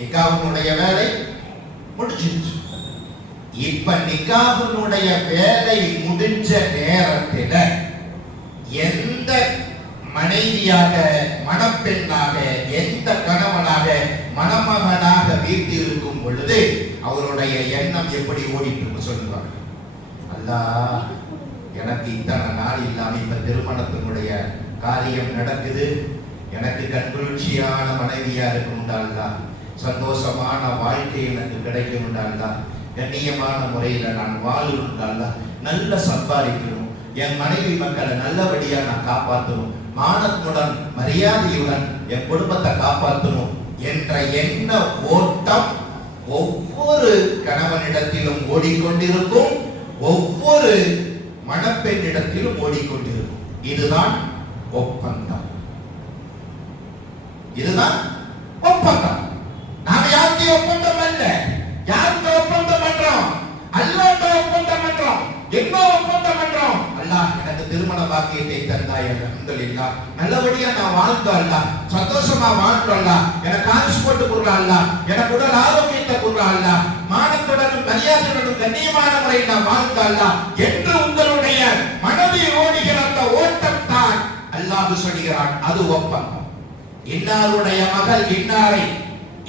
நிக்காஹ்வுடைய வேலை முடிஞ்சிருச்சு. இப்ப நிக்காஹ்வுடைய வேலை முடிஞ்ச நேரத்தில் எந்த மனைவியாக, மணப்பெண்ணாக, எந்த கணவனாக, மணமகனாக வீட்டில் இருக்கும் பொழுது அவருடைய எண்ணம் எப்படி ஓடிட்டு இருக்கு சொல்லுவாங்க. அல்லாஹ், எனக்கு இத்தனை நாள் இல்லாம இப்ப திருமணத்தினுடைய காரியம் நடக்குது, எனக்கு கண்குளிர்ச்சியான மனைவியா இருக்கும்டா, சந்தோஷமான வாழ்க்கை எனக்கு கிடைக்கும்டா, கண்ணியமான முறையில நான் வாழணும்டா, நல்ல சம்பாதிக்கணும், என் மனைவி மக்களை நல்லபடியா நான் காப்பாற்றணும், மானத்துடன் மரியாதையுடன் என் குடும்பத்தை காப்பாற்றணும் என்ற எண்ண ஓட்டம் ஒவ்வொரு கணவனிடத்திலும் ஓடிக்கொண்டிருக்கும், ஒவ்வொரு மணப்பெண்ணிடத்திலும் ஓடிக்கொண்டிருக்கும். இதுதான் ஒப்பந்தம். இதுதான் ஒப்பந்தம். நாம யாருக்கு ஒப்பந்தம் அல்ல, யாருக்கு ஒப்பந்தம் பண்றோம்? அல்லாஹ்வுக்கு ஒப்பந்தம் பண்றோம். என்ன ஒப்பந்தம் பண்றோம்? அல்லாஹ், எனக்கு திருமண பாக்கியத்தை தந்தாய், அல்ஹம்துலில்லாஹ், நல்லபடியா நான் வாழ்ந்தோம் அல்லாஹ், சந்தோஷமா வாழ்ந்தோம் அல்லாஹ், எனக்கு காசு போட்டு கொடுறா அல்லாஹ், எனக்கு உடல் ஆரோக்கியத்தை கொடுறா அல்லாஹ், மானத்துடனும் மரியாதையுடனும் கண்ணியமான முறையில் நான் வாழ்ந்தோம் அல்லாஹ் என்று உங்களுடைய மனதில் ஓடுகிற அந்த ஓட்டம் தான் அல்லாஹ் சொல்கிறான், அது ஒப்பந்தம். இன்னாருடைய மகள் இன்னாரை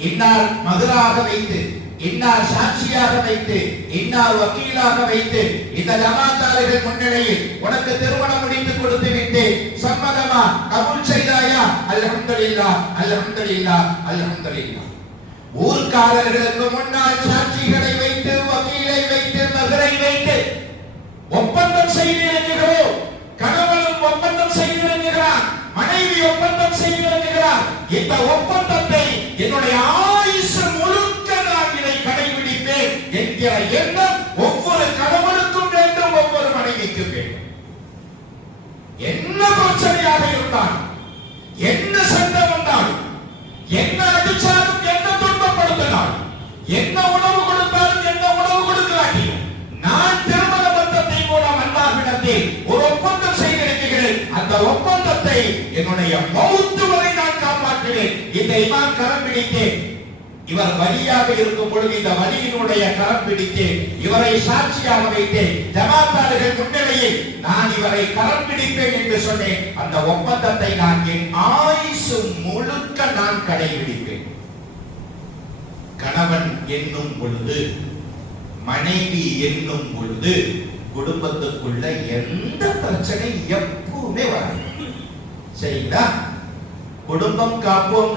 இன்னார் மகராக வைத்து, இன்னார் சாட்சியாக வைத்து, இன்னார் வக்கீலாக வைத்து, இந்த ஜமாத்தாளர்கள் முன்னிலையில் உனக்கு திருமணம் முடித்து கொடுத்து விட்டு சம்மதமா கபூல் செய்தாயா? அல்ஹம்துலில்லாஹ், அல்ஹம்துலில்லாஹ், அல்ஹம்துலில்லாஹ். ஊர்க்காரர்களுக்கு முன்னால் சாட்சிகளை வைத்து, வக்கீலை வைத்து, மகரை வைத்து ஒப்பந்தம் செய்திருக்கிறோம். கணவனும் ஒப்பந்தம் செய்திருக்கிறார், மனைவி ஒப்பந்தம் செய்திருக்கிறார். இந்த ஒப்பந்தத்தை என்னுடைய ஆயுசு முழுக்க நான் இதை கடைபிடிப்பேன் என்கிற எண்ணம் ஒவ்வொரு கணவனுக்கும் வேண்டும், ஒவ்வொரு மனைவிக்கும் வேண்டும். என்ன பிரச்சனையாக இருந்தால், என்ன சண்டை வந்தால், என்ன அடிச்சாலும், என்ன துன்பப்படுத்தினால், என்ன உணவு கொடுத்தாலும், என்ன உணவு கொடுக்கிறார்கள், நான் திருமண பந்தத்தை மூலம் அல்லாஹ்விடத்தில் ஒரு ஒப்பந்தம் செய்திருக்கிறேன். அந்த ஒப்பந்தத்தை என்னுடைய மௌத்து வரை நான் காப்பாற்றுவேன். இந்த இமாம் கரம் பிடித்து, இவர் வலியாக இருக்கும் பொழுது இந்த வலியினுடைய கரம் பிடித்து, இவரை சாட்சியாக வைத்து, ஜமாத்தாளர்கள் முன்னிலையில் நான் இவரை கரம் பிடிப்பேன் என்று சொன்னேன். அந்த ஒப்பந்தத்தை நான் என் ஆயுசு முழுக்க நான் கடைபிடிப்பேன். கணவன் என்னும் பொழுது, மனைவி என்னும் பொழுது குடும்பத்துக்குள்ள எந்த பிரச்சனை எப்பவுமே வராது. சரிங்களா? குடும்பம் காப்போம்.